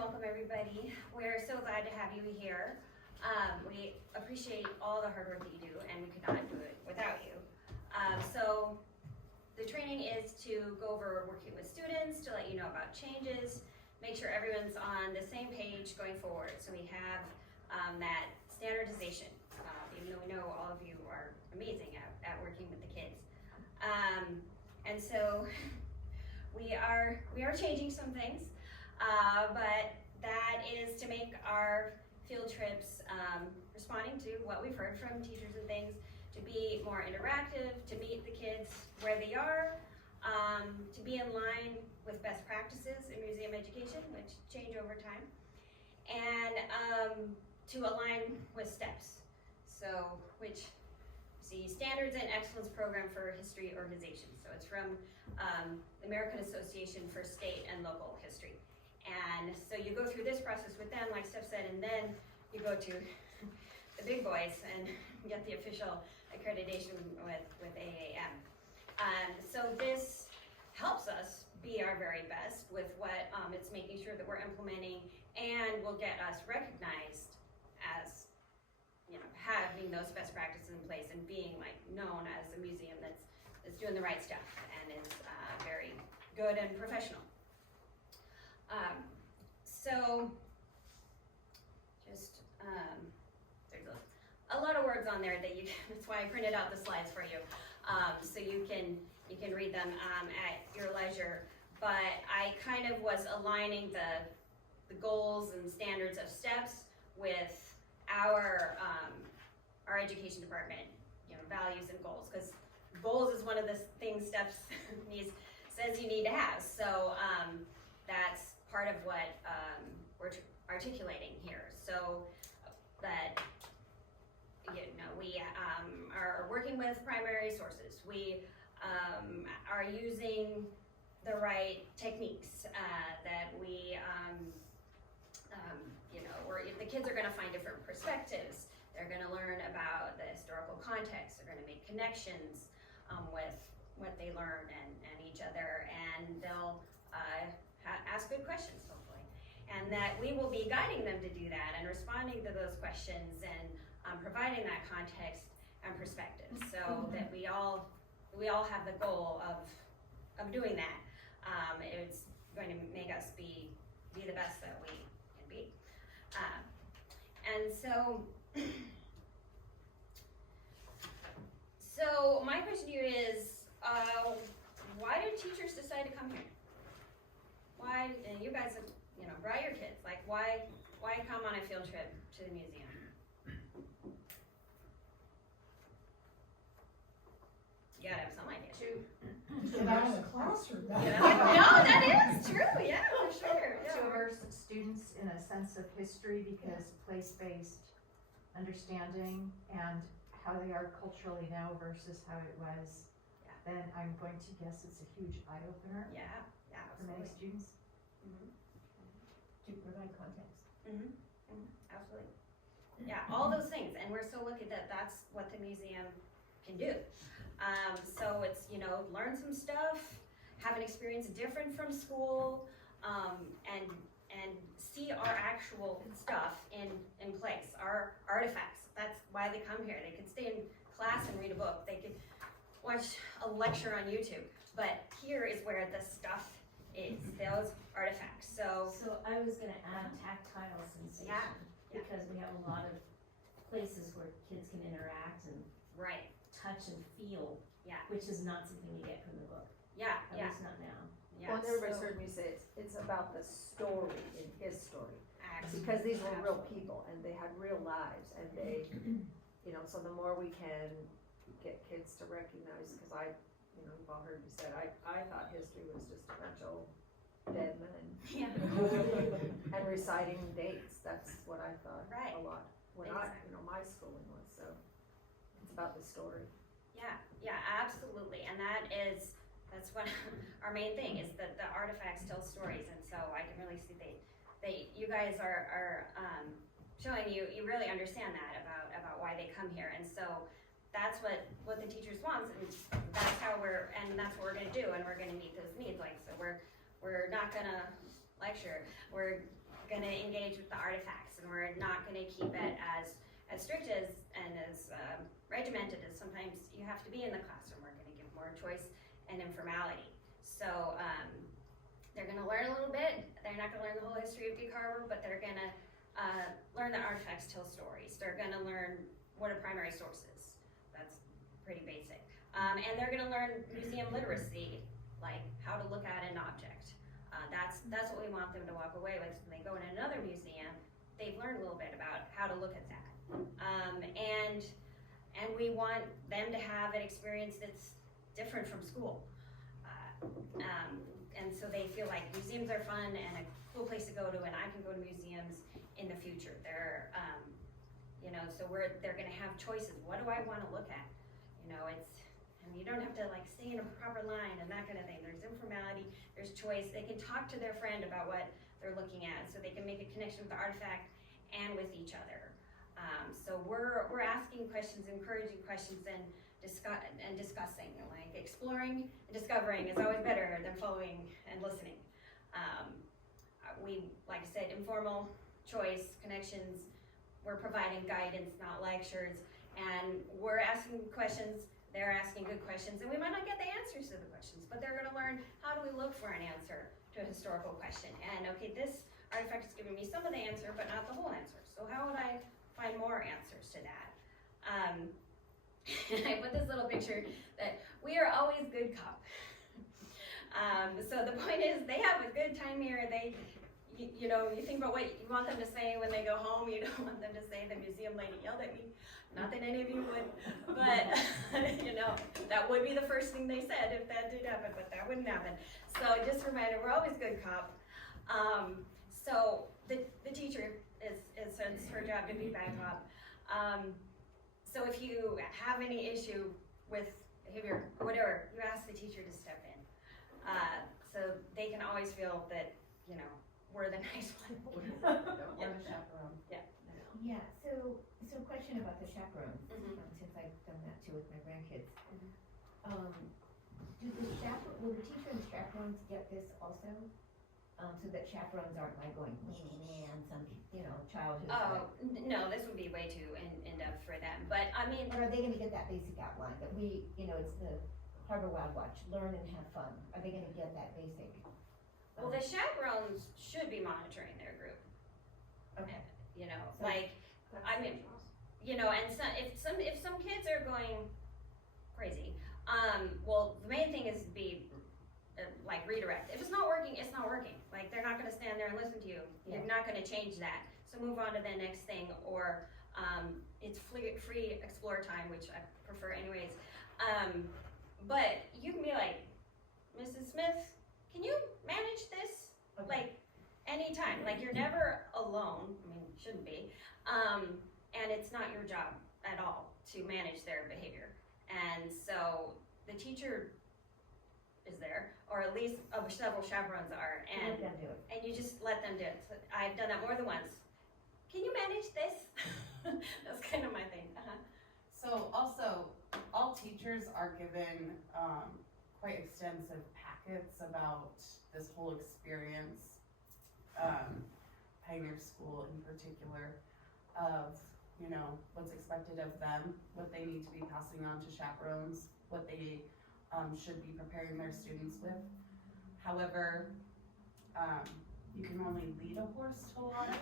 welcome everybody. We're so glad to have you here. We appreciate all the hard work that you do, and we could not do it without you. So the training is to go over working with students, to let you know about changes, make sure everyone's on the same page going forward. So we have that standardization, even though we know all of you are amazing at working with the kids. And so we are changing some things, but that is to make our field trips responding to what we've heard from teachers and things, to be more interactive, to meet the kids where they are, to be in line with best practices in museum education, which change over time, and to align with STEPS. So, which, see, Standards and Excellence Program for History Organizations. So it's from the American Association for State and Local History. And so you go through this process with them, like Steph said, and then you go to the big boys and get the official accreditation with AAM. So this helps us be our very best with what it's making sure that we're implementing, and will get us recognized as, you know, having those best practices in place and being like known as a museum that's doing the right stuff and is very good and professional. So just there's a lot of words on there that you that's why I printed out the slides for you, so you can read them at your leisure. But I kind of was aligning the goals and standards of STEPS with our education department, you know, values and goals, because goals is one of the things STEPS says you need to have. So that's part of what we're articulating here. So that, you know, we are working with primary sources. We are using the right techniques, that we, you know, the kids are gonna find different perspectives. They're gonna learn about the historical context. They're gonna make connections with what they learn and each other, and they'll ask good questions, hopefully. And that we will be guiding them to do that and responding to those questions and providing that context and perspective, so that we all have the goal of doing that. It's going to make us be the best that we can be. And so my question to you is, why did teachers decide to come here? Why, and you guys have, you know, brought your kids, like why come on a field trip to the museum? You gotta have some idea. To get out of the classroom. Yeah. No, that is true, yeah, for sure. Yeah. To immerse students in a sense of history, because place-based understanding and how they are culturally now versus how it was, then I'm going to guess it's a huge eye-opener for many students. To provide context. Absolutely. Yeah, all those things, and we're so lucky that that's what the museum can do. So it's, you know, learn some stuff, have an experience different from school, and see our actual stuff in place, our artifacts. That's why they come here. They could stay in class and read a book. They could watch a lecture on YouTube. But here is where the stuff is, those artifacts. So I was gonna add tactile sensation, because we have a lot of places where kids can interact and touch and feel, which is not something you get from the book. At least not now. Well, and everybody's heard me say it's about the story in his story. Because these were real people and they had real lives, and they, you know, so the more we can get kids to recognize, because you know, you've all heard me say, I thought history was just a bunch of dead men. And reciting dates, that's what I thought a lot. When you know, my schooling was, so it's about the story. Yeah, absolutely, and that's what our main thing is, that the artifacts tell stories, and so I can really see you guys are showing you really understand that about why they come here, and so that's what the teachers want, and that's what we're gonna do, and we're gonna meet those needs. Like, so we're not gonna lecture. We're gonna engage with the artifacts, and we're not gonna keep it as strict as and as regimented as sometimes you have to be in the classroom. We're gonna give more choice and informality. So they're gonna learn a little bit. They're not gonna learn the whole history of Big Harbor, but they're gonna learn that artifacts tell stories. They're gonna learn what a primary source is. That's pretty basic. And they're gonna learn museum literacy, like how to look at an object. That's what we want them to walk away with. When they go in another museum, they've learned a little bit about how to look at that. And we want them to have an experience that's different from school. And so they feel like museums are fun and a cool place to go to, and I can go to museums in the future. They're, so they're gonna have choices. What do I wanna look at? And you don't have to like stay in a proper line and that kind of thing. There's informality, there's choice. They can talk to their friend about what they're looking at, so they can make a connection with the artifact and with each other. So we're asking questions, encouraging questions, and discussing. Like exploring and discovering is always better than following and listening. We, like I said, informal choice, connections. We're providing guidance, not lectures, and we're asking questions. They're asking good questions, and we might not get the answers to the questions, but they're gonna learn how do we look for an answer to a historical question. And okay, this artifact is giving me some of the answer, but not the whole answer. So how would I find more answers to that? I put this little picture that we are always good cop. So the point is, they have a good time here. You think about what you want them to say when they go home. You don't want them to say the museum lady yelled at me. Not that any of you would, but that would be the first thing they said if that did happen, but that wouldn't happen. So just a reminder, we're always good cop. So the teacher it's her job to be bad cop. So if you have any issue with behavior or whatever, you ask the teacher to step in. So they can always feel that, we're the nice one. We're the chaperone. Yeah, so question about the chaperones, Mhm. since I've done that too with my grandkids. Mhm. Will the teacher and the chaperones get this also? So that chaperones aren't like going, on some, child who's like, No, this would be way too in depth for them. But I mean, or are they gonna get that basic outline that we, it's the Harbor Wild Watch, learn and have fun? Are they gonna get that basic? well, the chaperones should be monitoring their group. Okay. So- Like, I mean, and if some kids are going crazy, well, the main thing is to be like redirect. If it's not working, it's not working. Like they're not gonna stand there and listen to you. Yeah. You're not gonna change that. So move on to the next thing, or it's free explore time, which I prefer anyways. But you can be like, Mrs. Smith, can you manage this? Okay. Like anytime. Like you're never alone. I mean, shouldn't be. And it's not your job at all to manage their behavior. And so the teacher is there, or at least several chaperones are, and Let them do it. and you just let them do it. So I've done that more than once. Can you manage this? That's kind of my thing. So also, all teachers are given quite extensive packets about this whole experience, Pioneer School in particular, of what's expected of them, what they need to be passing on to chaperones, what they should be preparing their students with. However, you can only lead a horse to water.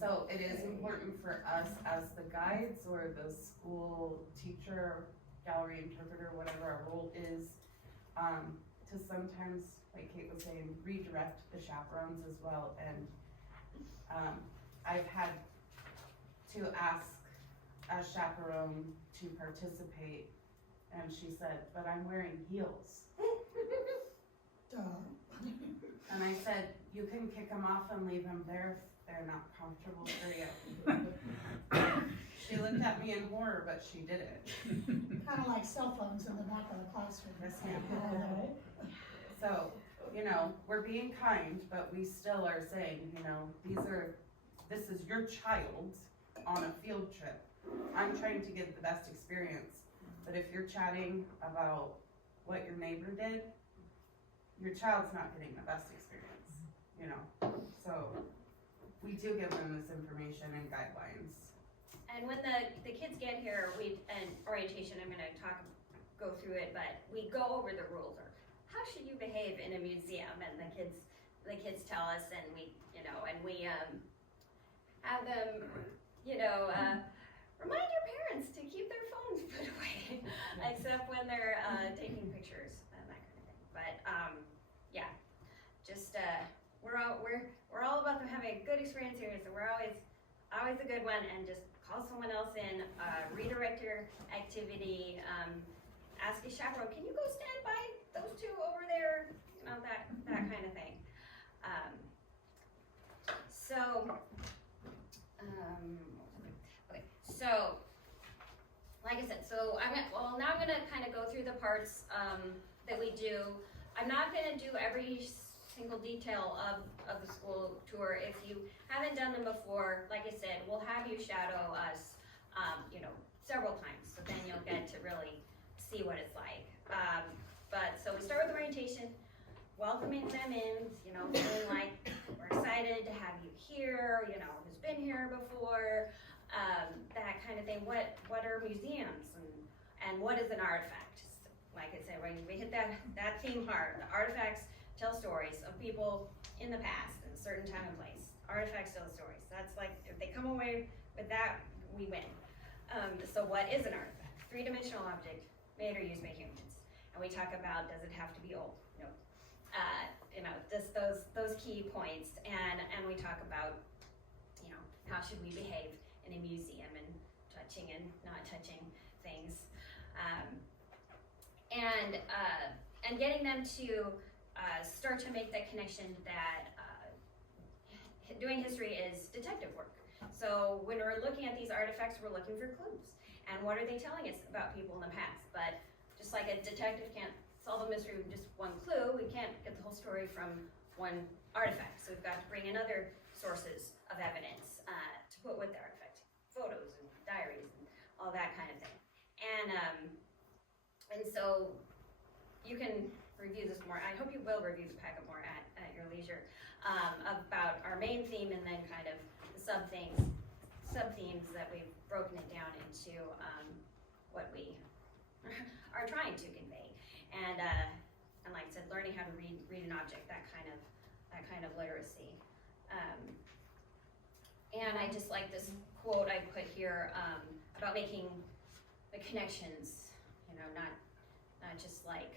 So it is important for us as the guides or the school teacher, gallery interpreter, whatever our role is, to sometimes, like Kate was saying, redirect the chaperones as well. And I've had to ask a chaperone to participate, and she said, but I'm wearing heels. And I said, you can kick them off and leave them there if they're not comfortable for you. She looked at me in horror, but she did it. Kind of like cell phones in the back of the classroom. Yes, ma'am. So, we're being kind, but we still are saying, this is your child on a field trip. I'm trying to give the best experience, but if you're chatting about what your neighbor did, your child's not getting the best experience. you know, so we do give them this information and guidelines. And when the kids get here, and orientation, I'm gonna go through it, but we go over the rules, or how should you behave in a museum, and the kids tell us, and we have them, remind your parents to keep their phones put away, except when they're taking pictures and that kind of thing. But yeah, just we're all about them having a good experience here, so we're always a good one, and just call someone else in, redirect your activity, ask a chaperone, can you go stand by those two over there, that kind of thing. Okay, so, like I said, now I'm gonna kind of go through the parts that we do. I'm not gonna do every single detail of the school tour. If you haven't done them before, like I said, we'll have you shadow us, several times, so then you'll get to really see what it's like. So we start with orientation, welcoming them in, feeling like we're excited to have you here, who's been here before, that kind of thing. What are museums, and what is an artifact? Like I said, we hit that theme hard. The artifacts tell stories of people in the past, in a certain time and place. Artifacts tell stories. That's like, if they come away with that, we win. So what is an artifact? Three-dimensional object made or used by humans. And we talk about, does it have to be old? No. Just those key points. And we talk about, how should we behave in a museum, and touching and not touching things. And getting them to start to make that connection that doing history is detective work. So when we're looking at these artifacts, we're looking for clues. And what are they telling us about people in the past? But just like a detective can't solve a mystery with just one clue, we can't get the whole story from one artifact. So we've got to bring in other sources of evidence to put with the artifact. Photos and diaries and all that kind of thing. And so you can review this more. I hope you will review the packet more at your leisure, about our main theme, and then kind of the sub-themes that we've broken it down into, what we are trying to convey. And like I said, learning how to read an object, that kind of literacy. And I just like this quote I put here, about making the connections, not just like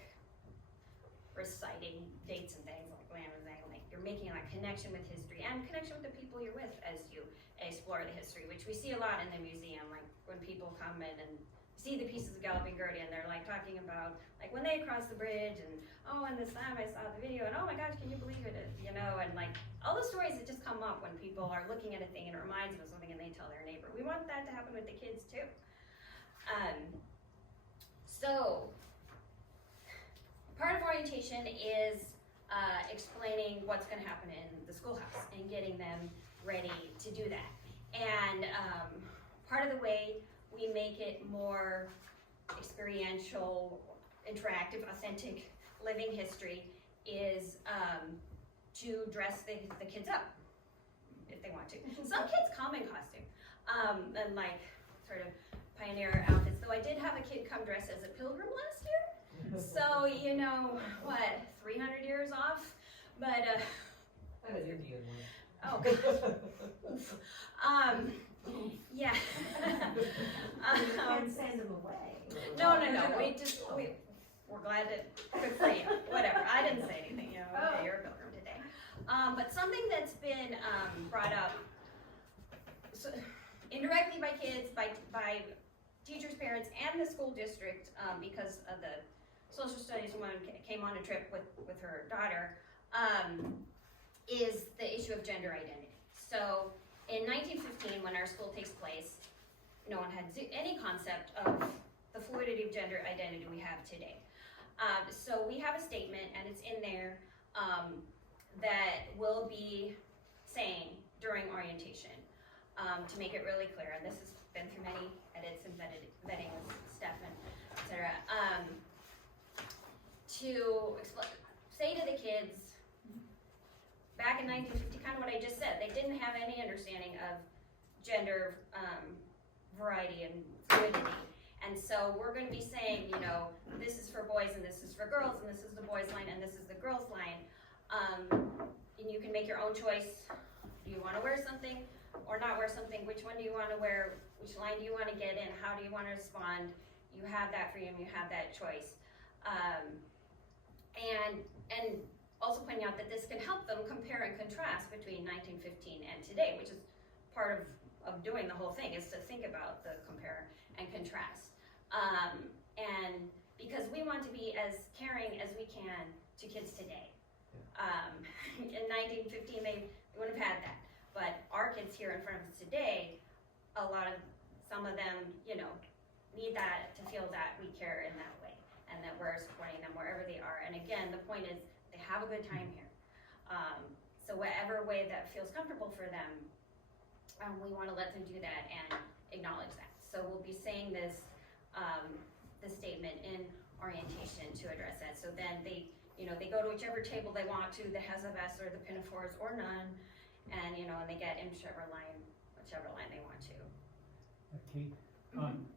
reciting dates and things like land and thing. Like, you're making a connection with history and connection with the people you're with as you explore the history, which we see a lot in the museum. Like when people come in and see the pieces of Galloping Gertie, and they're like talking about like when they crossed the bridge, and and this time I saw the video, and oh my gosh, can you believe it? And like all the stories that just come up when people are looking at a thing and it reminds them of something, and they tell their neighbor. We want that to happen with the kids too. So part of orientation is explaining what's going to happen in the schoolhouse and getting them ready to do that. And part of the way we make it more experiential, interactive, authentic, living history is to dress the kids up, if they want to. Some kids come in costume, and like sort of pioneer outfits, though I did have a kid come dressed as a pilgrim last year. So, 300 years off, but, I was Indian one. oh, yeah. You can't send them away. No, we're glad that, good for you, whatever, I didn't say anything, okay, you're a pilgrim today. But something that's been, brought up, indirectly by kids, by teachers, parents, and the school district, because of the social studies woman came on a trip with her daughter, is the issue of gender identity. So in 1915, when our school takes place, no one had any concept of the fluidity of gender identity we have today. So we have a statement, and it's in there, that we'll be saying during orientation, to make it really clear, and this has been through many edits and vetting with Stefan, et cetera, to say to the kids, back in 1950, kind of what I just said, they didn't have any understanding of gender variety and fluidity. And so we're going to be saying, you know, this is for boys and this is for girls and this is the boys line and this is the girls line. And you can make your own choice. Do you want to wear something or not wear something? Which one do you want to wear? Which line do you want to get in? How do you want to respond? You have that freedom, you have that choice. And also pointing out that this can help them compare and contrast between 1915 and today, which is part of doing the whole thing, is to think about the compare and contrast. And because we want to be as caring as we can to kids today. In 1915, they wouldn't have had that. But our kids here in front of us today, some of them, you know, need that to feel that we care in that way and that we're supporting them wherever they are. And again, the point is they have a good time here. So whatever way that feels comfortable for them, we want to let them do that and acknowledge that. So we'll be saying this statement in orientation to address that. So then they go to whichever table they want to that has a vest or the pinafores or none, and they get in whichever line they want to. Kate,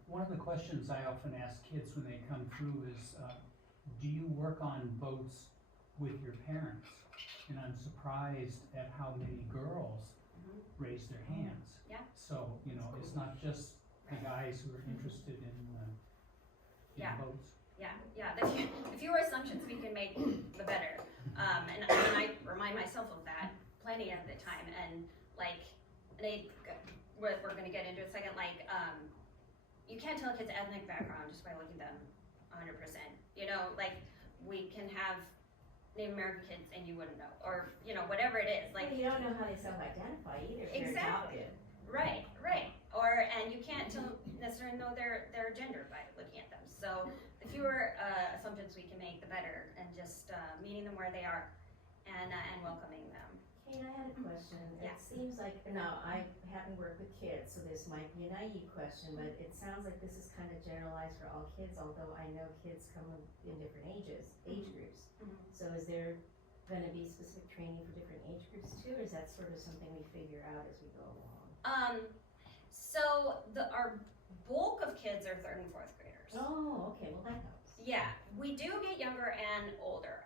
one of the questions I often ask kids when they come through is, do you work on boats with your parents? And I'm surprised at how many girls raise their hands. Yeah. So, it's not just the guys who are interested in boats. Yeah. The fewer assumptions we can make, the better. And I remind myself of that plenty of the time. And we're going to get into it in a second. You can't tell a kid's ethnic background just by looking at them 100%. We can have Native American kids and you wouldn't know, or whatever it is. Well, you don't know how they self-identify either. If Exactly. They're adopted. Right. And you can't necessarily know their gender by looking at them. So the fewer assumptions we can make, the better, and just meeting them where they are and welcoming them. Kate, I had a question. Yeah. It seems like, now I haven't worked with kids, so this might be a naive question, but it sounds like this is kind of generalized for all kids, although I know kids come in different age groups. Mhm. So is there gonna be specific training for different age groups too, or is that sort of something we figure out as we go along? So our bulk of kids are 3rd and 4th graders. Oh, okay, well that helps. Yeah, we do get younger and older.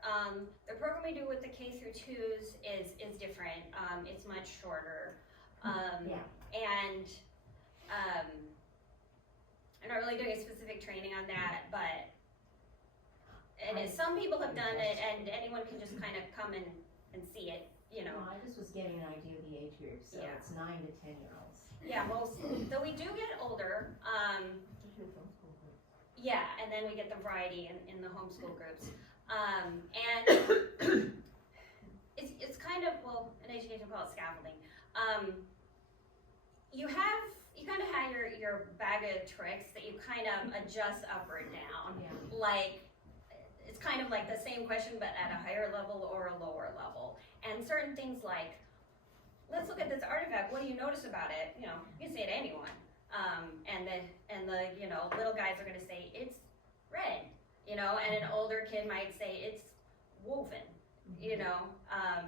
The program we do with the K through 2s is different. It's much shorter. Yeah. And I'm not really doing a specific training on that, but some people have done it, and anyone can just kind of come and see it, Well, I just was getting an idea of the age group, so Yeah. it's 9 to 10-year-olds. Yeah, mostly. Though we do get older. Yeah, and then we get the variety in the homeschool groups. And it's kind of, well, in education we call it scaffolding. You kind of have your bag of tricks that you kind of adjust up or down. Yeah. It's kind of like the same question but at a higher level or a lower level. And certain things like, let's look at this artifact, what do you notice about it? You can say it to anyone. And the little guys are gonna say it's red, and an older kid might say it's woven,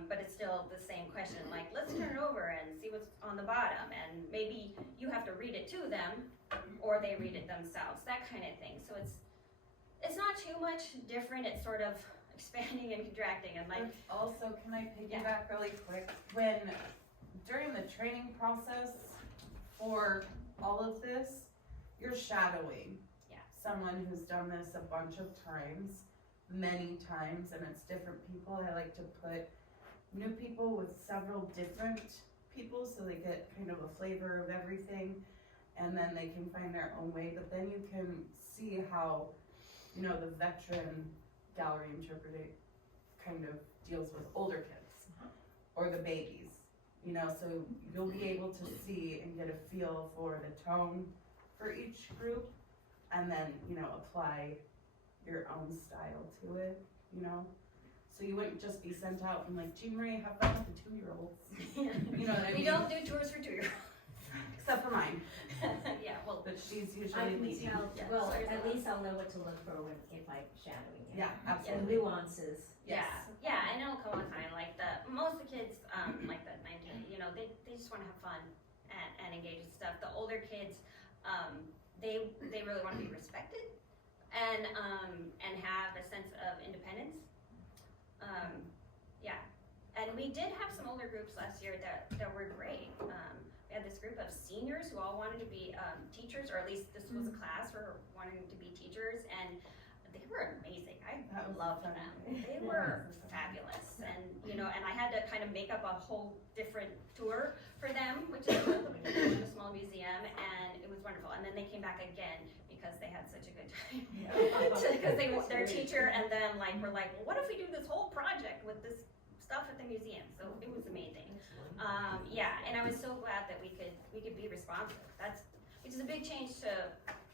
but it's still the same question. Let's turn it over and see what's on the bottom, and maybe you have to read it to them, or they read it themselves, that kind of thing. So it's not too much different. It's sort of expanding and contracting, and Also, can I piggyback really quick? During the training process for all of this, you're shadowing someone who's done this a bunch of times, many times, and it's different people. I like to put new people with several different people so they get kind of a flavor of everything, and then they can find their own way. But then you can see how, the veteran gallery interpreter kind of deals with older kids or the babies. So you'll be able to see and get a feel for the tone for each group, and then, apply your own style to it, So you wouldn't just be sent out and Jean Marie, have fun with the 2-year-olds. You know what I mean? we don't do tours for 2-year-olds. Except for mine, Yeah, well, but she's I usually can leading. tell, Yeah, well, so there's at a lot. least I'll know what to look for if I'm shadowing it. Yeah, The absolutely. nuances. yeah, and it'll come with time. Most of the kids wanna have fun and engage with stuff. The older kids, they really wanna be respected and have a sense of independence. Yeah, and we did have some older groups last year that were great. We had this group of seniors who all wanted to be teachers, or at least this was a class for wanting to be teachers, and they were amazing. I loved them. They were fabulous, and and I had to kind of make up a whole different tour for them, which is cool. We did it in a small museum, and it was wonderful. And then they came back again because they had such a good time. Because their teacher and them were like, well, what if we do this whole project with this stuff at the museum? So it was amazing. Yeah, and I was so glad that we could be responsive. Which is a big change to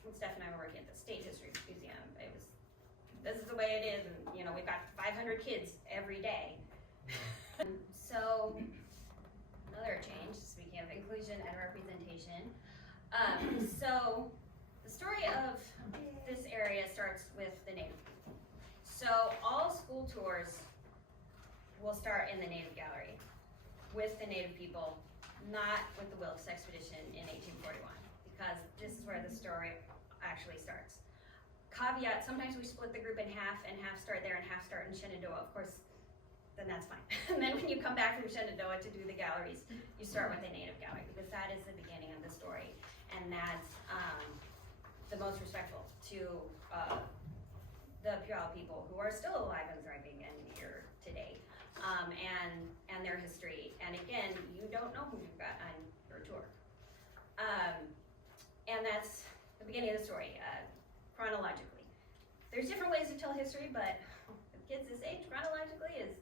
when Steph and I were working at the State History Museum. It was, this is the way it is, and we've got 500 kids every day. So another change, speaking of inclusion and representation. So the story of this area starts with the Native people. So all school tours will start in the Native Gallery with the Native people, not with the Wilkes expedition in 1841, because this is where the story actually starts. Caveat, sometimes we split the group in half, and half start there and half start in Shenandoah. Of course, then that's fine. And then when you come back from Shenandoah to do the galleries, you start with the Native Gallery, because that is the beginning of the story, and that's the most respectful to the Puyallup people who are still alive and thriving and here today, and their history. And again, you don't know who you've got on your tour. And that's the beginning of the story, chronologically. There's different ways to tell history, but with kids this age, chronologically is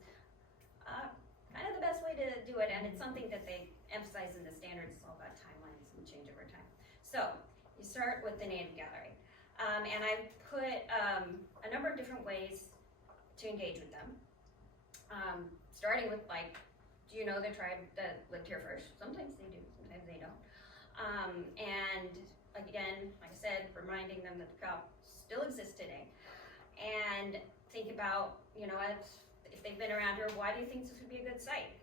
kind of the best way to do it, and it's something that they emphasize in the standards. It's all about timelines and change over time. So you start with the Native Gallery, and I've put a number of different ways to engage with them. Starting with do you know the tribe that lived here first? Sometimes they do, sometimes they don't. And again, like I said, reminding them that the Puyallup still exists today, and think about if they've been around here, why do you think this would be a good site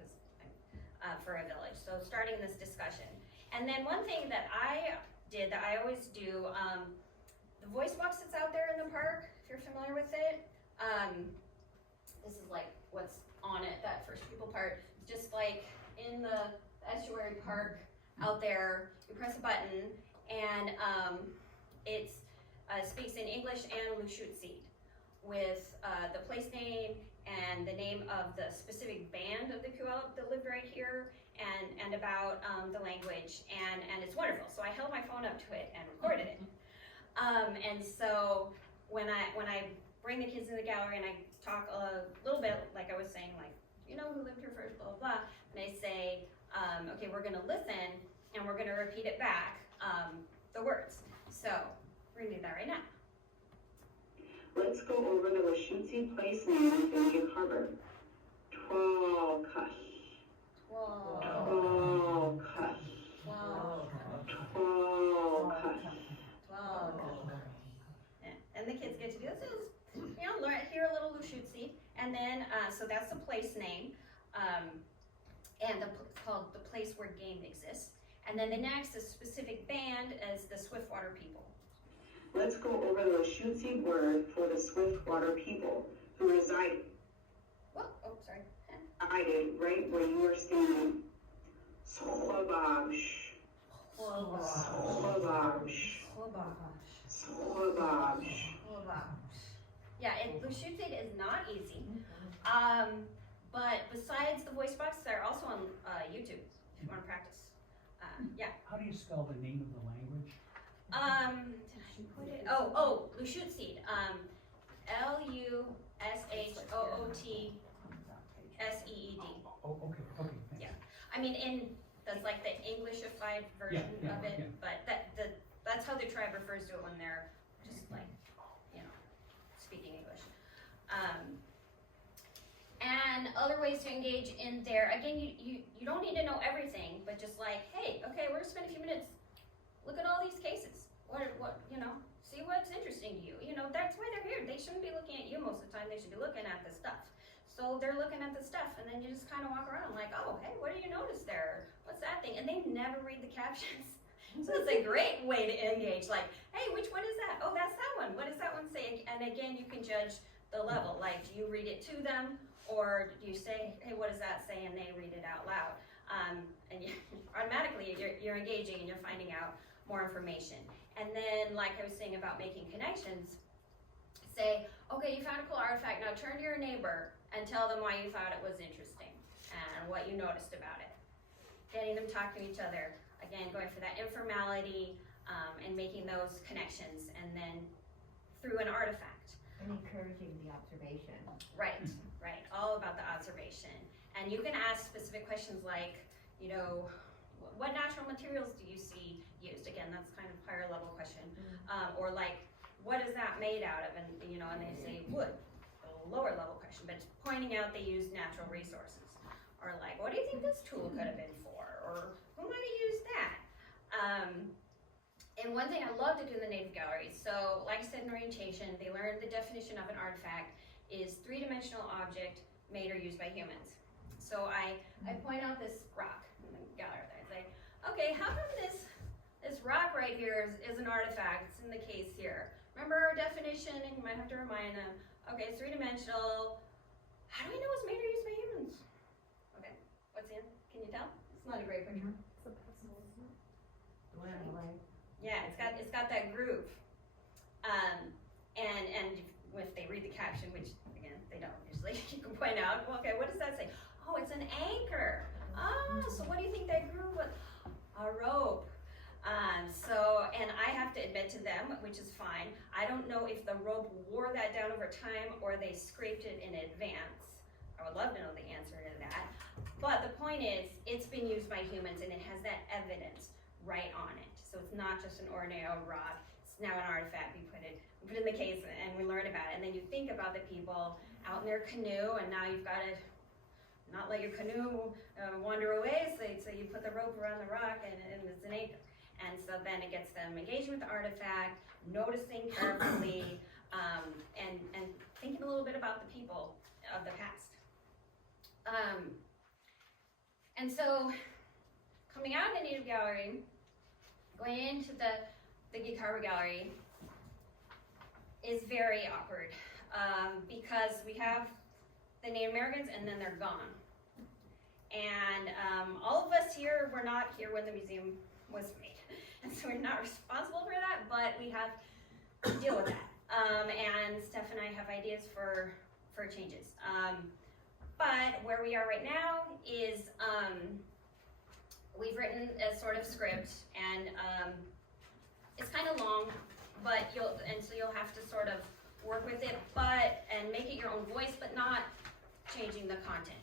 for a village? So starting this discussion. And then one thing that I did that I always do, the voice box that's out there in the park, if you're familiar with it, this is what's on it, that first people part, just in the estuary park out there, you press a button, and it speaks in English and Lushootseed with the place name and the name of the specific band of the Puyallup that lived right here, and about the language, and it's wonderful. So I held my phone up to it and recorded it. And so when I bring the kids in the gallery and I talk a little bit, like I was saying, you know who lived here first, blah, blah, blah, and they say, okay, we're gonna listen, and we're gonna repeat it back, the words. So we're gonna do that right now. Let's go over the Lushootseed place name in Indian Harbor. Twalkush. Twalkush. Twalkush. And the kids get to do this. Learn, hear a little Lushootseed, and then so that's the place name, and it's called the place where game exists. And then the next, the specific band, is the Swiftwater people. Let's go over the Lushootseed word for the Swiftwater people who resided right where you are standing. Swabash. Swabash. Swabash. Yeah, Lushootseed is not easy. But besides the voice box, they're also on YouTube if you want to practice. Yeah. How do you spell the name of the language? Did I put it? Lushootseed. Lushootseed. Oh, okay, thanks. Yeah. I mean, that's like the Englishified version of it, but that's how the tribe refers to it when they're just speaking English. And other ways to engage in there, again, you don't need to know everything, but just hey, okay, we're gonna spend a few minutes, look at all these cases. What see what's interesting to you. That's why they're here. They shouldn't be looking at you most of the time, they should be looking at the stuff. So they're looking at the stuff, and then you just kind of walk around like, oh, hey, what do you notice there? What's that thing? And they never read the captions. So it's a great way to engage, like, hey, which one is that? Oh, that's that one. What does that one say? And again, you can judge the level. Like, do you read it to them, or do you say, hey, what does that say? And they read it out loud. And you, automatically, you're engaging and you're finding out more information. And then, like I was saying about making connections, say, okay, you found a cool artifact. Now turn to your neighbor and tell them why you thought it was interesting and what you noticed about it. Getting them to talk to each other. Again, going for that informality and making those connections, and then through an artifact. And encouraging the observation. Right, right, all about the observation. And you can ask specific questions like, you know, what natural materials do you see used? Again, that's kind of higher level question. Or like, what is that made out of? And you know, and they say wood, a lower level question, but pointing out they use natural resources. Or like, what do you think this tool could have been for? Or who might have used that? And one thing I love to do in the Native Gallery, so like I said in orientation, they learned the definition of an artifact is three-dimensional object made or used by humans. So I point out this rock in the gallery. I say, okay, how come this rock right here is an artifact? It's in the case here. Remember our definition, and you might have to remind them, okay, it's three-dimensional. How do we know it's made or used by humans? Okay, what's in? Can you tell? It's not a great picture. It's a pencil, isn't it? Right. Yeah, it's got that groove. And if they read the caption, which again they don't usually, you can point out, well, okay, what does that say? Oh, it's an anchor. Oh, so what do you think that groove was? A rope. And I have to admit to them, which is fine, I don't know if the rope wore that down over time or they scraped it in advance. I would love to know the answer to that. But the point is, it's been used by humans and it has that evidence right on it. So it's not just an ordinary old rock, it's now an artifact. We put it in the case and we learn about it. And then you think about the people out in their canoe, and now you've got to not let your canoe wander away, so you put the rope around the rock and it's an anchor. And so then it gets them engaging with the artifact, noticing carefully, and thinking a little bit about the people of the past. And so coming out of the Native Gallery, going into the Gig Harbor Gallery is very awkward because we have the Native Americans and then they're gone. And all of us here were not here when the museum was made. And so we're not responsible for that, but we have to deal with that. And Steph and I have ideas for changes. But where we are right now is we've written a sort of script, and it's kind of long, but so you'll have to sort of work with it, and make it your own voice, but not changing the content.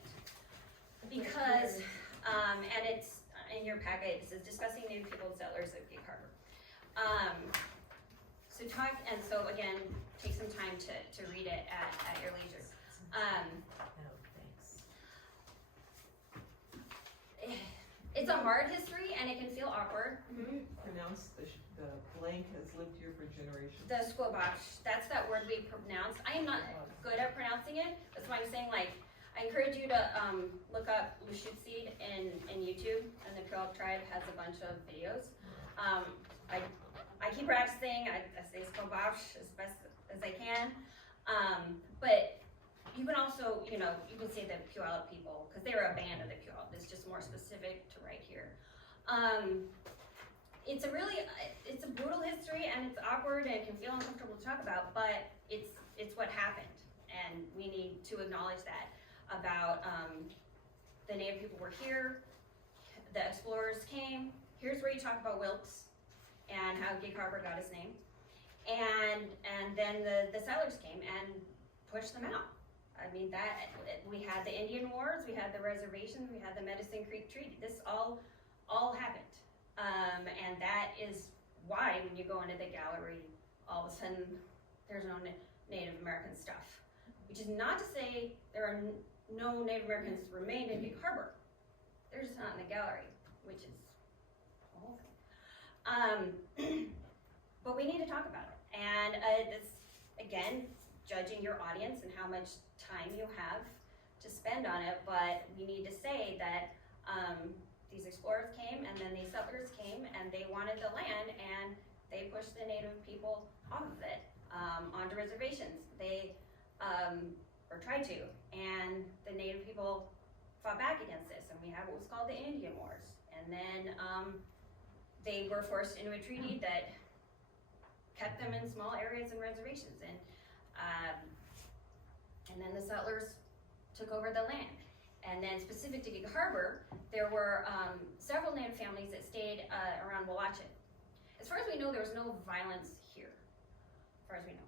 Because, and it's in your packet, it says discussing Native people and settlers of Gig Harbor. So again, take some time to read it at your leisure. It's a hard history and it can feel awkward. Pronounce the blank has lived here for generations. The squabash, that's that word we pronounce. I am not good at pronouncing it. That's why I'm saying, like, I encourage you to look up Lushutseed in YouTube, and the Puyallup tribe has a bunch of videos. I keep practicing. I say squabash as best as I can. But you can also, you can say the Puyallup people, because they're a band of the Puyallup. It's just more specific to right here. It's a brutal history, and it's awkward, and it can feel uncomfortable to talk about, but it's what happened, and we need to acknowledge that about the Native people were here, the explorers came. Here's where you talk about Wilkes and how Gig Harbor got his name, and then the settlers came and pushed them out. I mean, that we had the Indian Wars, we had the reservations, we had the Medicine Creek Treaty. This all happened, and that is why when you go into the gallery, all of a sudden there's no Native American stuff. Which is not to say there are no Native Americans remained in Gig Harbor. They're just not in the gallery, which is a whole thing. But we need to talk about it, and it's again judging your audience and how much time you have to spend on it, but we need to say that, these explorers came and then these settlers came and they wanted the land and they pushed the native people off of it, onto reservations. They, or tried to, and the native people fought back against this, and we have what was called the Indian Wars. And then, they were forced into a treaty that kept them in small areas and reservations, and then the settlers took over the land. And then specific to Gig Harbor, there were several native families that stayed around Wallachet. As far as we know, there was no violence here, as far as we know.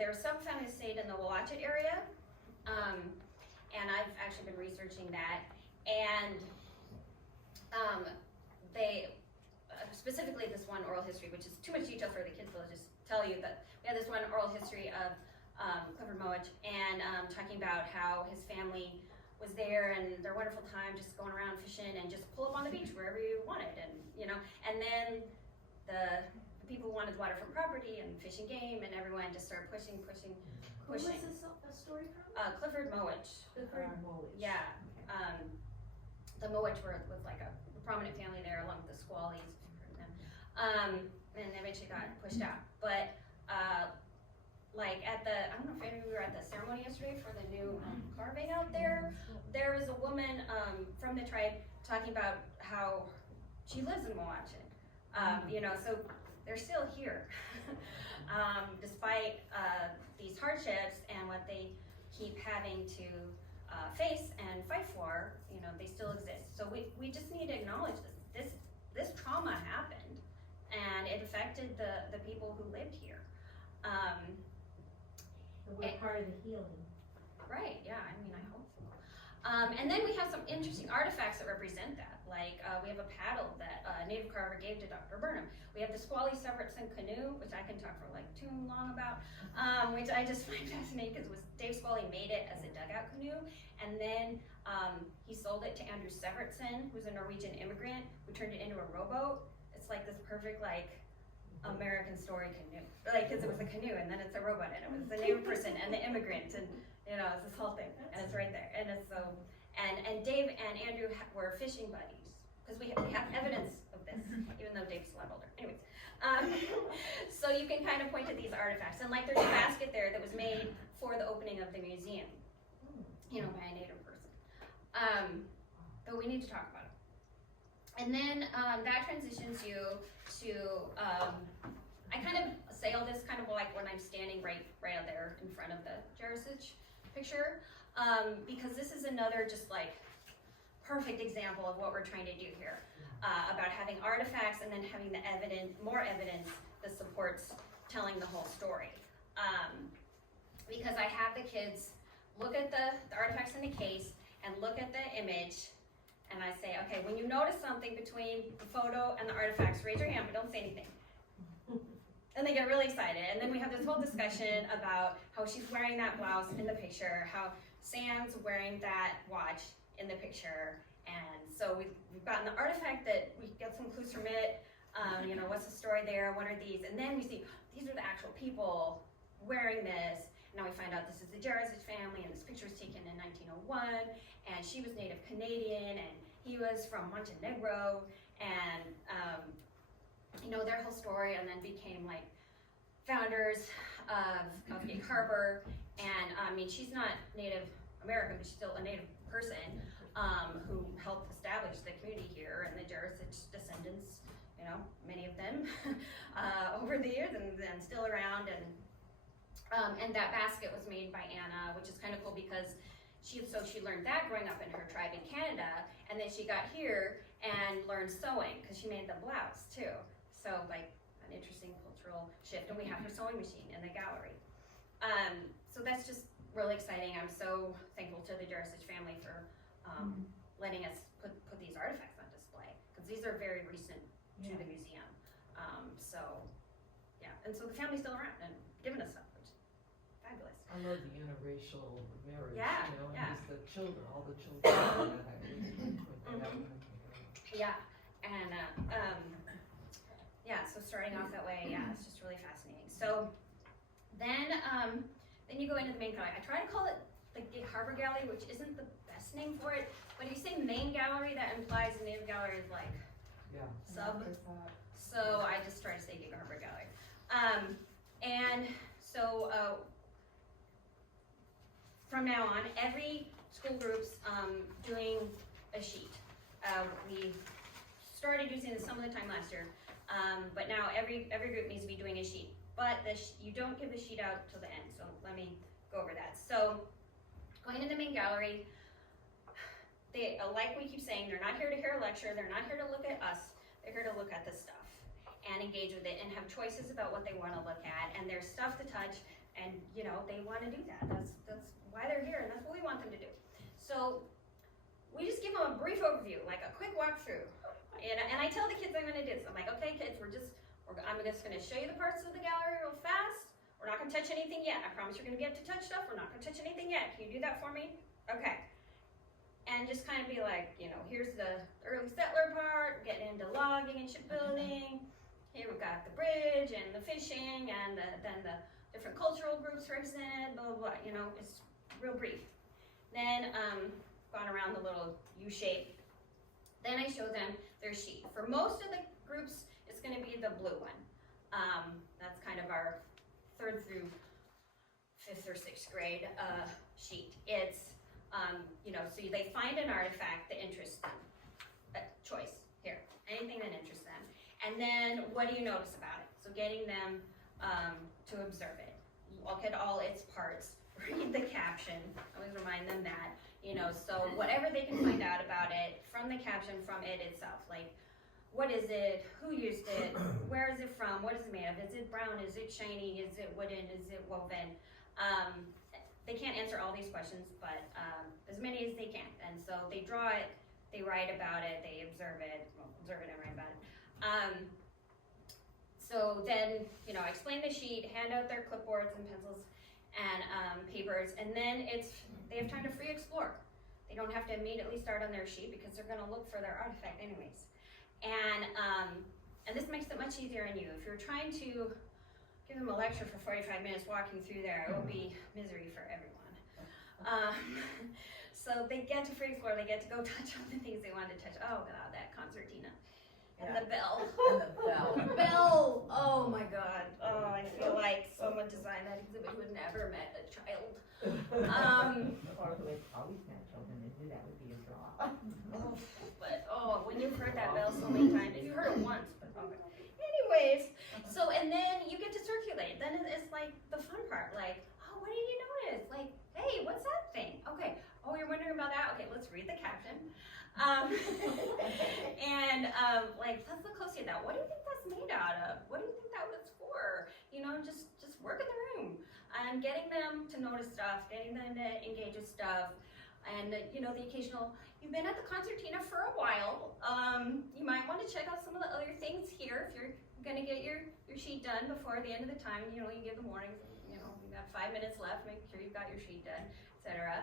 There were some families that stayed in the Wallachet area, and I've actually been researching that. And they, specifically this one oral history, which is too much detail for the kids, so I'll just tell you that we had this one oral history of Clifford Mowich, and talking about how his family was there and their wonderful time just going around fishing and just pull up on the beach wherever you wanted, and and then the people who wanted waterfront property and fish and game, and everyone just started pushing. Who was this a story from? Clifford Mowich. Clifford Mowich. Yeah. The Mowich was like a prominent family there, along with the Squallies, if you've heard of them. And eventually got pushed out. But like I don't know if any of you were at the ceremony yesterday for the new carving out there. There was a woman from the tribe talking about how she lives in Wallachet. So they're still here, despite these hardships and what they keep having to face and fight for. They still exist. So we just need to acknowledge this trauma happened, and it affected the people who lived here. We're part of the healing. Right, yeah, I hope so. And then we have some interesting artifacts that represent that. Like, we have a paddle that a native carver gave to Dr. Burnham. We have the Squally Severson canoe, which I can talk for like too long about, which I just find fascinating because Dave Squally made it as a dugout canoe, and then he sold it to Andrew Severson, who's a Norwegian immigrant, who turned it into a rowboat. It's like this perfect, like, American story canoe. Like, because it was a canoe, and then it's a rowboat, and it was the native person and the immigrant, and it's this whole thing, and it's right there. And it's so, and Dave and Andrew were fishing buddies, because we have evidence of this, even though Dave's a lot older. Anyways, so you can kind of point to these artifacts, and like there's a basket there that was made for the opening of the museum, by a native person. But we need to talk about it. And then that transitions you to, I kind of say all this kind of like when I'm standing right out there in front of the Jersich picture, because this is another just like perfect example of what we're trying to do here, about having artifacts and then having the more evidence that supports telling the whole story. Because I have the kids look at the artifacts in the case and look at the image, and I say, okay, when you notice something between the photo and the artifacts, raise your hand, but don't say anything. And they get really excited, and then we have this whole discussion about how she's wearing that blouse in the picture, how Sam's wearing that watch in the picture, and so we've gotten the artifact that we get some clues from it, what's the story there, what are these, and then we see, these are the actual people wearing this. Now we find out this is the Jersich family, and this picture was taken in 1901, and she was Native Canadian, and he was from Montenegro, and their whole story, and then became like founders of Gig Harbor, and she's not Native American, but she's still a Native person who helped establish the community here, and the Jersich descendants, many of them over the years, and still around, and that basket was made by Anna, which is kind of cool because she learned that growing up in her tribe in Canada, and then she got here and learned sewing because she made the blouse too. So like an interesting cultural shift, and we have her sewing machine in the gallery. So that's just really exciting. I'm so thankful to the Jersich family for letting us put these artifacts on display, because these are very recent to the museum. And so the family's still around and giving us stuff, which is fabulous. I love the interracial marriage, Yeah, and yeah. just the children, all the children. Yeah, and so starting off that way, it's just really fascinating. So then you go into the main gallery. I try to call it like Gig Harbor Gallery, which isn't the best name for it, but if you say main gallery, that implies the name gallery is like Yeah. sub. So I just try to say Gig Harbor Gallery. And so from now on, every school group's doing a sheet. We started using this some of the time last year, but now every group needs to be doing a sheet. But you don't give the sheet out till the end, so let me go over that. So going in the main gallery, they, like we keep saying, they're not here to hear a lecture, they're not here to look at us, they're here to look at the stuff and engage with it and have choices about what they want to look at, and there's stuff to touch, and you know, they want to do that. That's why they're here, and that's what we want them to do. So we just give them a brief overview, like a quick walkthrough. And I tell the kids I'm gonna do this. I'm like, okay kids, I'm just gonna show you the parts of the gallery real fast. We're not gonna touch anything yet. I promise you're gonna get to touch stuff. We're not gonna touch anything yet. Can you do that for me? Okay. And just kind of be like, you know, here's the early settler part, getting into logging and shipbuilding. Here we've got the bridge and the fishing and then the different cultural groups represented, blah, blah, blah. You know, it's real brief. Then, gone around the little U shape. Then I show them their sheet. For most of the groups, it's gonna be the blue one. That's kind of our 3rd through 5th or 6th grade sheet. It's, you know, so they find an artifact that interests them. Choice, here, anything that interests them. And then what do you notice about it? So getting them to observe it. Look at all its parts, read the caption, always remind them that. You know, so whatever they can find out about it from the caption, from it itself, like what is it, who used it, where is it from, what is it made of, is it brown, is it shiny, is it wooden, is it woven? They can't answer all these questions, but as many as they can. And so they draw it, they write about it, they observe it, well, observe it and write about it. So then, you know, I explain the sheet, hand out their clipboards and pencils and papers, and then they have time to free explore. They don't have to immediately start on their sheet because they're gonna look for their artifact anyways. And this makes it much easier on you. If you're trying to give them a lecture for 45 minutes walking through there, it will be misery for everyone. So they get to free explore, they get to go touch on the things they want to touch. Oh god, that concertina. And the bell. And the bell. The bell! Oh my god. Oh, I feel like someone designed that exhibit who had never met a child. Or who has always met children and knew that would be a draw. But when you've heard that bell so many times, if you heard it once, but okay. Anyways, so and then you get to circulate. Then it's like the fun part, like, oh, what did you notice? Like, hey, what's that thing? Okay. Oh, you're wondering about that? Okay, let's read the caption. Like, let's look closely at that. What do you think that's made out of? What do you think that was for? You know, just work in the room and getting them to notice stuff, getting them to engage with stuff, and you know, the occasional. You've been at the concertina for a while. You might want to check out some of the other things here if you're gonna get your sheet done before the end of the time. You know, you give the warnings. You know, you've got 5 minutes left. Make sure you've got your sheet done, etc.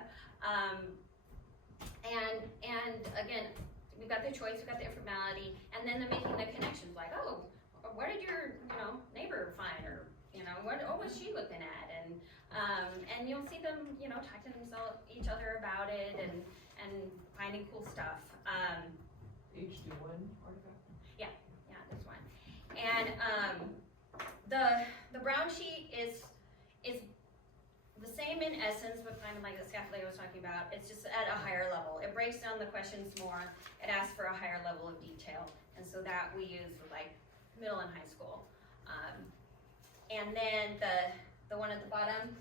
And again, we've got the choice, we've got the informality, and then they're making the connections like, oh, what did your, you know, neighbor find, or, you know, what was she looking at? And you'll see them, you know, talking to each other about it and finding cool stuff. HD1 artifact? Yeah, this one. And the brown sheet is the same in essence, but kind of like the scaffolding I was talking about. It's just at a higher level. It breaks down the questions more. It asks for a higher level of detail. And so that we use with like middle and high school. And then the one at the bottom,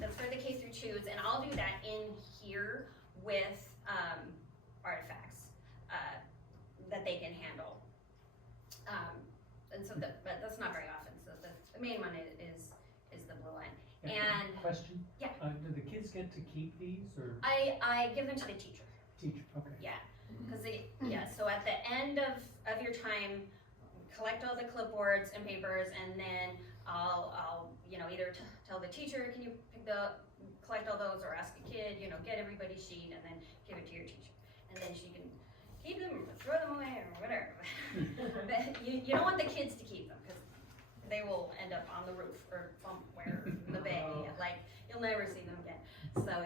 that's for the K through 2s. And I'll do that in here with artifacts that they can handle. And so but that's not very often. So the main one is the blue one. And question? Yeah. Do the kids get to keep these, or? I give them to the teacher. Teacher, okay. Yeah, because so at the end of your time, collect all the clipboards and papers, and then I'll you know, either tell the teacher, can you collect all those, or ask a kid, you know, get everybody's sheet and then give it to your teacher. And then she can keep them or throw them away or whatever. But you don't want the kids to keep them, because they will end up on the roof or somewhere in the bay. Like, you'll never see them again. So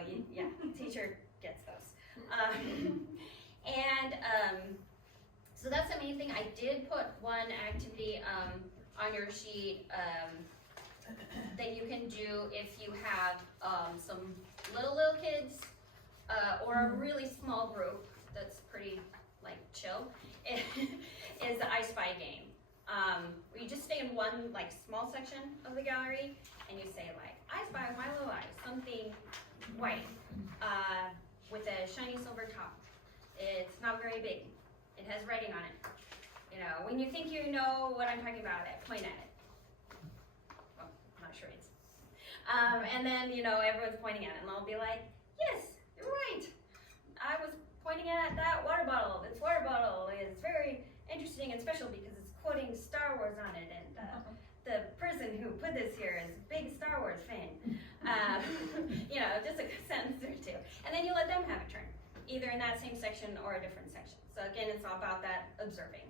teacher gets those. So that's the main thing. I did put one activity on your sheet that you can do if you have some little kids or a really small group that's pretty like chill. Is the I Spy game. Where you just stay in one like small section of the gallery and you say like, I spy Milo Eye, something white with a shiny silver top. It's not very big. It has writing on it. You know, when you think you know what I'm talking about, point at it. Well, I'm not sure it's. And then, you know, everyone's pointing at it and I'll be like, yes, you're right. I was pointing at that water bottle. This water bottle is very interesting and special because it's quoting Star Wars on it, and the person who put this here is a big Star Wars fan. You know, just a sentence or two. And then you let them have a turn, either in that same section or a different section. So again, it's all about that observing.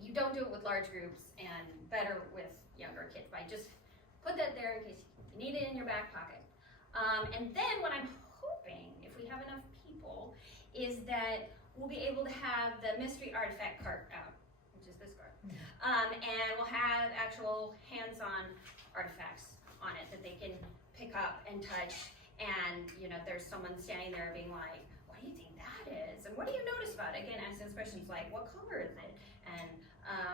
You don't do it with large groups and better with younger kids, but just put that there in case you need it in your back pocket. And then what I'm hoping, if we have enough people, is that we'll be able to have the mystery artifact cart out, which is this cart. And we'll have actual hands-on artifacts on it that they can pick up and touch. And, you know, there's someone standing there being like, what do you think that is? And what do you notice about it? Again, asking questions like, what color is it? And,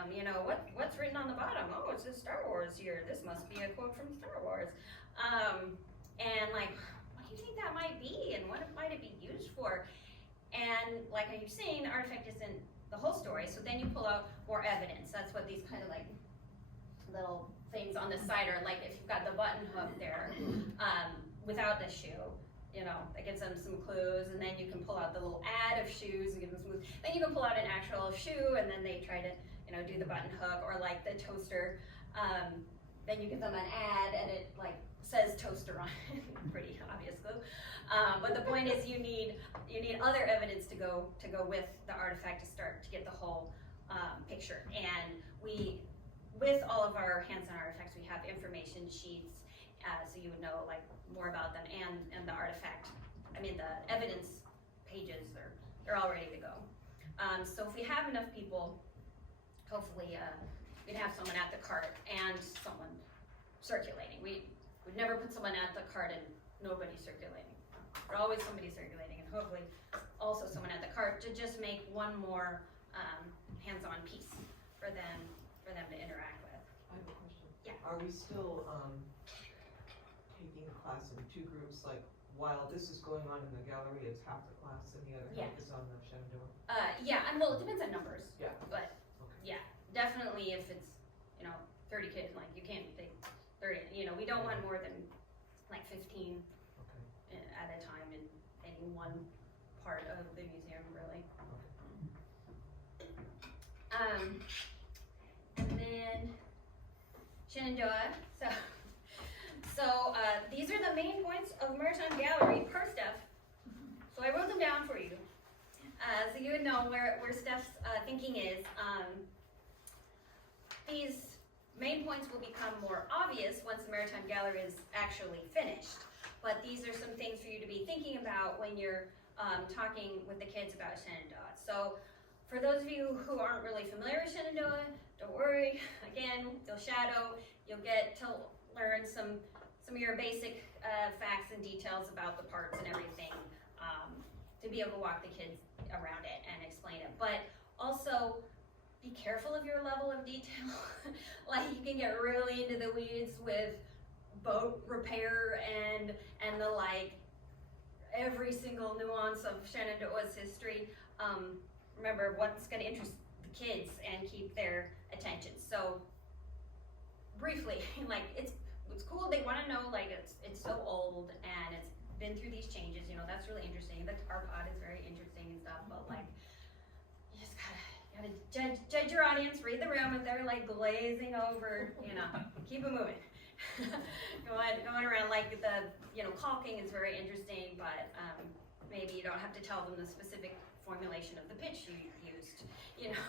you know, what's written on the bottom? Oh, it says Star Wars here. This must be a quote from Star Wars. And like, what do you think that might be? And what might it be used for? And like I keep saying, the artifact isn't the whole story, so then you pull out more evidence. That's what these kind of like little things on the side are like. If you've got the button hook there, without the shoe, you know, that gives them some clues, and then you can pull out the little ad of shoes and give them some clues. Then you can pull out an actual shoe, and then they try to, you know, do the button hook, or like the toaster. Then you give them an ad, and it like says toaster on it, pretty obvious clue. But the point is, you need other evidence to go with the artifact to start to get the whole picture. And we, with all of our hands-on artifacts, we have information sheets, so you would know like more about them, and the artifact. I mean, the evidence pages, they're all ready to go. So if we have enough people, hopefully we'd have someone at the cart and someone circulating. We would never put someone at the cart and nobody circulating. There's always somebody circulating, and hopefully also someone at the cart to just make one more hands-on piece for them to interact with. I have a question. Yeah. Are we still taking the class in two groups? Like, while this is going on in the gallery, it's half the class and the other half is on the Shenandoah? Yeah, and well, it depends on numbers. Yeah. But Okay. yeah, definitely if it's, you know, 30 kids, like you can't take 30, you know, we don't want more than like 15 at a time in any one part of the museum, really. And then Shenandoah. So these are the main points of Maritime Gallery per Steph. So I wrote them down for you, so you would know where Steph's thinking is. These main points will become more obvious once the Maritime Gallery is actually finished. But these are some things for you to be thinking about when you're talking with the kids about Shenandoah. So for those of you who aren't really familiar with Shenandoah, don't worry. Again, you'll shadow, you'll get to learn some of your basic facts and details about the parts and everything, to be able to walk the kids around it and explain it. But also, be careful of your level of detail. Like, you can get really into the weeds with boat repair and the like, every single nuance of Shenandoah's history. Remember what's going to interest the kids and keep their attention. So briefly, like, it's cool. They want to know, like, it's so old and it's been through these changes. You know, that's really interesting. The tar pot is very interesting and stuff. But like, you just gotta judge your audience, read the room. If they're like glazing over, you know, keep it moving. going around, like, the, you know, caulking is very interesting, but maybe you don't have to tell them the specific formulation of the pitch you used. You know,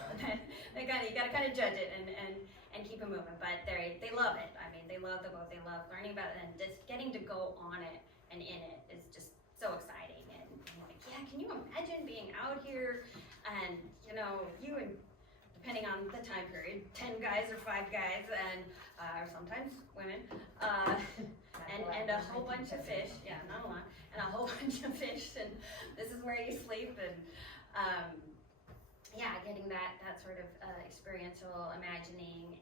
you gotta kind of judge it and keep it moving. But they love it. I mean, they love the boat. They love learning about it and just getting to go on it and in it is just so exciting. And like, yeah, can you imagine being out here and, you know, you and, depending on the time period, 10 guys or 5 guys and, or sometimes women, and a whole bunch of fish, yeah, not a lot, and a whole bunch of fish, and this is where you sleep, and, yeah, getting that sort of experiential imagining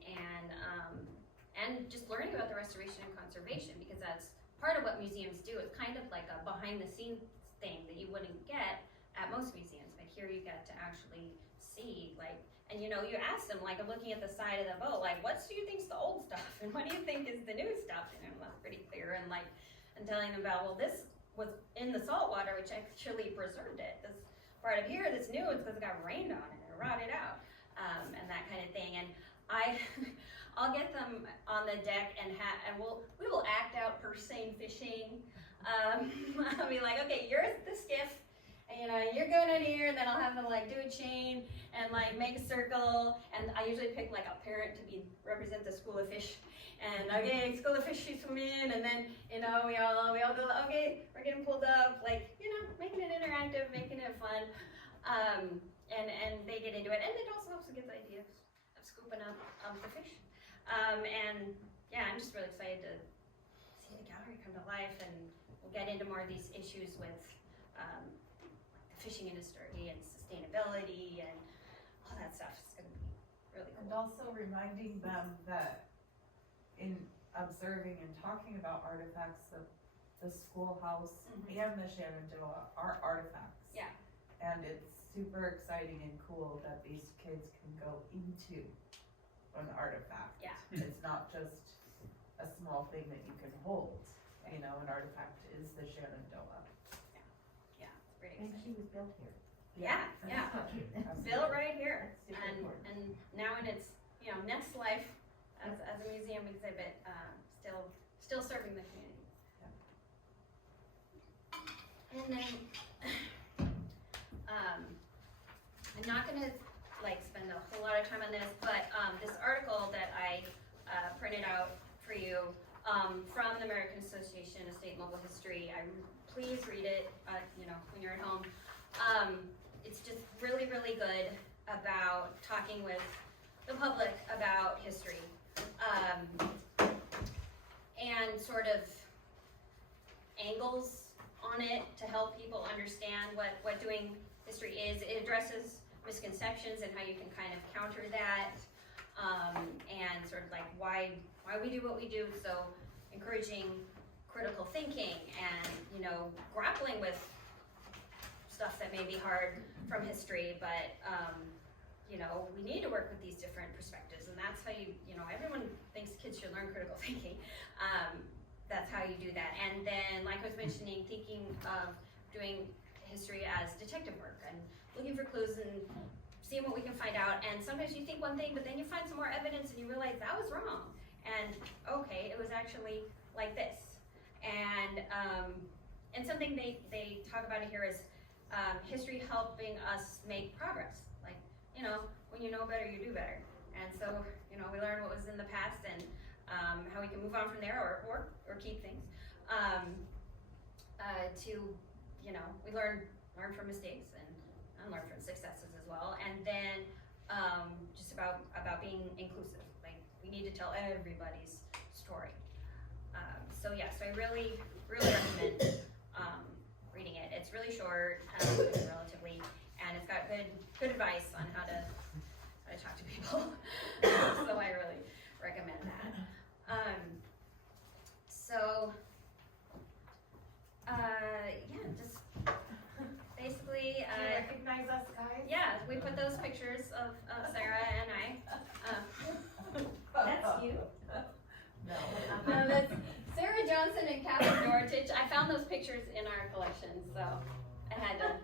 and just learning about the restoration and conservation, because that's part of what museums do. It's kind of like a behind the scenes thing that you wouldn't get at most museums, but here you get to actually see, like, and you know, you ask them, like, I'm looking at the side of the boat, like, what do you think's the old stuff, and what do you think is the new stuff? And that's pretty clear, and like, and telling them about, well, this was in the salt water, which actually preserved it. This part of here that's new is because it got rained on and it rotted out, and that kind of thing. And I'll get them on the deck and we will act out purse seine fishing. I'll be like, okay, you're the skiff, and you know, you're going in here, and then I'll have them like do a chain and like make a circle, and I usually pick like a parent to represent the school of fish, and okay, school of fish, you swim in, and then, you know, we all go, okay, we're getting pulled up, like, you know, making it interactive, making it fun, and they get into it, and it also helps to get the idea of scooping up the fish, and yeah, I'm just really excited to see the gallery come to life, and we'll get into more of these issues with the fishing industry and sustainability and all that stuff. It's going to be really cool. And also reminding them that in observing and talking about artifacts, the schoolhouse and the Shenandoah are artifacts. Yeah. And it's super exciting and cool that these kids can go into an artifact. Yeah. It's not just a small thing that you can hold. You know, an artifact is the Shenandoah. Yeah, it's pretty And exciting. she was built here. Yeah. Absolutely. Built right here, That's super important. and now in its, you know, next life as a museum exhibit, still serving the community. And then, I'm not gonna like spend a whole lot of time on this, but this article that I printed out for you from the American Association of State and Local History, please read it, you know, when you're at home. It's just really, really good about talking with the public about history, and sort of angles on it to help people understand what doing history is. It addresses misconceptions and how you can kind of counter that, and sort of like why we do what we do. So encouraging critical thinking and, you know, grappling with stuff that may be hard from history, but you know, we need to work with these different perspectives, and that's how you know, everyone thinks kids should learn critical thinking. That's how you do that. And then, like I was mentioning, thinking of doing history as detective work and looking for clues and seeing what we can find out. And sometimes you think one thing, but then you find some more evidence and you realize that was wrong. And okay, it was actually like this. And something they talk about it here is history helping us make progress. Like, you know, when you know better, you do better. And so, you know, we learn what was in the past and how we can move on from there or keep things. To, you know, we learn from mistakes and learn from successes as well. And then just about being inclusive. Like, we need to tell everybody's story. So yeah, so I really recommend reading it. It's really short, relatively, and it's got good advice on how to talk to people. So I really recommend that. Yeah, just basically, You recognize us, guys? yeah, we put those pictures of Sarah and I. That's you. No. That's Sarah Johnson and Catherine Dortich. I found those pictures in our collection, so I had to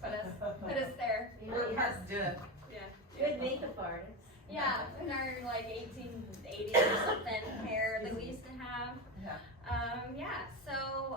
put us there. We're past good. Yeah. Good makeup artist. Yeah, in our like 1880s or something hair that we used to have. Yeah. Yeah, so